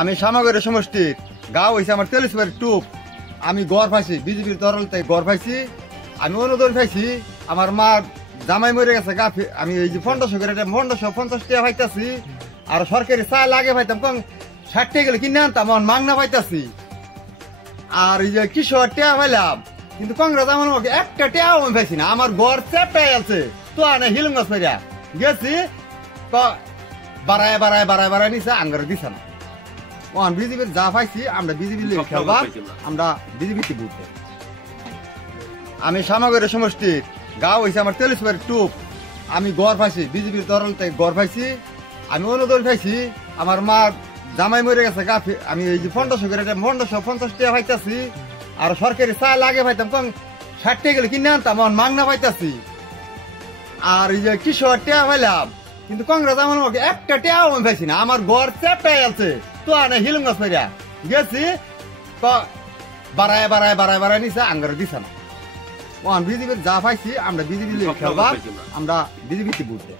আমি সামাগরের সমষ্টির গাঁও হয়েছে আমার 43 টুপ। আমি গড় পাইছি বিজেপির তরলতে গড় পাইছি। আমি অনুদান পাইছি। আমার মা জামাই মরে গেছে গা। আমি এই যে 1500 করে 1550 টাকা পাইতাছি। আর সরকারি চাল আগে পাইতাম কম 60 টাকা গেলে কিনে আনতাম, এখন মাংনা পাইতাছি। আর এই যে কৃষক টাকা পাইলাম, কিন্তু কংগ্রেস আমার একটা টাকাও আমি পাইছি না। আমার ঘর চেপটাই আছে তো আনে হিলুঙ্গাস ফেরিয়া গেছি বাড়ায় বাড়ায় বাড়ায় বাড়ায় নিছে আঙ্গারে দিছে না। বিজেপির যা পাইছি আমরা বিজেপি খেলবা, আমরা বিজেপিতে বুঝতে। আমি সামাগরের সমষ্টির গাঁও হয়েছে আমার 43 টুপ। আমি গড় পাইছি বিজেপির তরলতে গড় পাইছি। আমি অনুদান পাইছি। আমার মা জামাই মরে গেছে গা। আমি এই যে 1500 করে 1550 টাকা পাইতাছি। আর সরকারি চাল আগে পাইতাম কম 60 টাকা গেলে কিনে আনতাম, এখন মাংনা পাইতাছি। আর এই যে কৃষক টাকা পাইলাম, কিন্তু কংগ্রেস আমার একটা টাকাও আমি পাইছি না। আমার ঘর চেপটাই আছে তো আনে হিলুঙ্গাস ফেরিয়া গেছি বাড়ায় বাড়ায় বাড়ায় বাড়ায় নিছে আঙ্গারে দিছে না। বিজেপির যা পাইছি আমরা বিজেপি খেলবা, আমরা বিজেপিতে বুঝতে।